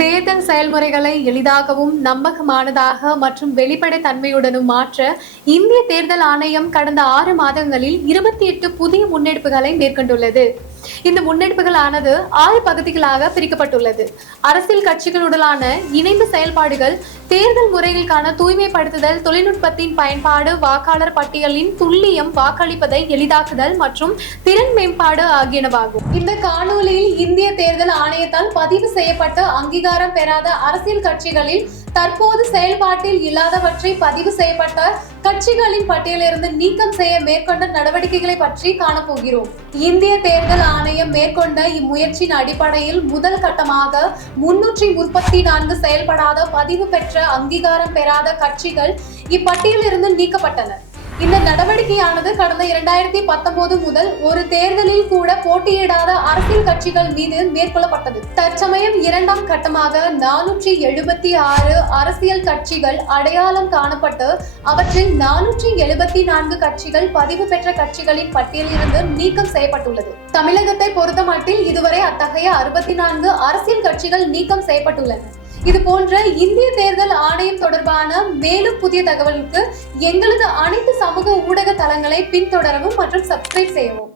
தேர்தல் செயல்முறைகளை எளிதாகவும் நம்பகமானதாக மற்றும் வெளிப்படைத்தன்மையுடனும் மாற்ற இந்திய தேர்தல் ஆணையம் கடந்த 6 மாதங்களில் 28 புதிய முன்னெடுப்புகளை மேற்கொண்டுள்ளது. இந்த முன்னெடுப்புகளானது 6 பகுதிகளாக பிரிக்கப்பட்டுள்ளது. அரசியல் கட்சிகளுடனான இணைந்த செயல்பாடுகள், தேர்தல் முறைகளுக்கான தூய்மைப்படுத்துதல், தொழில்நுட்பத்தின் பயன்பாடு, வாக்காளர் பட்டியலின் துல்லியம், வாக்களிப்பதை எளிதாக்குதல் மற்றும் திறன் மேம்பாடு ஆகியனவாகும். இந்த காணொலியில் இந்திய தேர்தல் ஆணையத்தால் பதிவு செய்யப்பட்ட அங்கீகாரம் பெறாத அரசியல் கட்சிகளில் தற்போது செயல்பாட்டில் இல்லாதவற்றை பதிவு செய்யப்பட்ட கட்சிகளின் பட்டியலிருந்து நீக்கம் செய்ய மேற்கொண்ட நடவடிக்கைகளை பற்றி காணப்போகிறோம். இந்திய தேர்தல் ஆணையம் மேற்கொண்ட இம்முயற்சியின் அடிப்படையில் முதல் கட்டமாக 334 செயல்படாத பதிவு பெற்ற அங்கீகாரம் பெறாத கட்சிகள் இப்பட்டியலிருந்து நீக்கப்பட்டன. இந்த நடவடிக்கையானது கடந்த 2019 முதல் ஒரு தேர்தலில் கூட போட்டியிடாத அரசியல் கட்சிகள் மீது மேற்கொள்ளப்பட்டது. தற்சமயம் 2ஆம் கட்டமாக 476 அரசியல் கட்சிகள் அடையாளம் காணப்பட்டு அவற்றில் 474 கட்சிகள் பதிவு பெற்ற கட்சிகளின் பட்டியலிலிருந்து நீக்கம் செய்யப்பட்டுள்ளது. தமிழகத்தை பொறுத்தமட்டில் இதுவரை அத்தகைய 64 அரசியல் கட்சிகள் நீக்கம் செய்யப்பட்டுள்ளன. இது போன்ற இந்திய தேர்தல் ஆணையம் தொடர்பான மேலும் புதிய தகவலுக்கு எங்களது அனைத்து சமூக ஊடக தளங்களை பின்தொடரவும் மற்றும் சப்ஸ்கிரைப் செய்யவும்.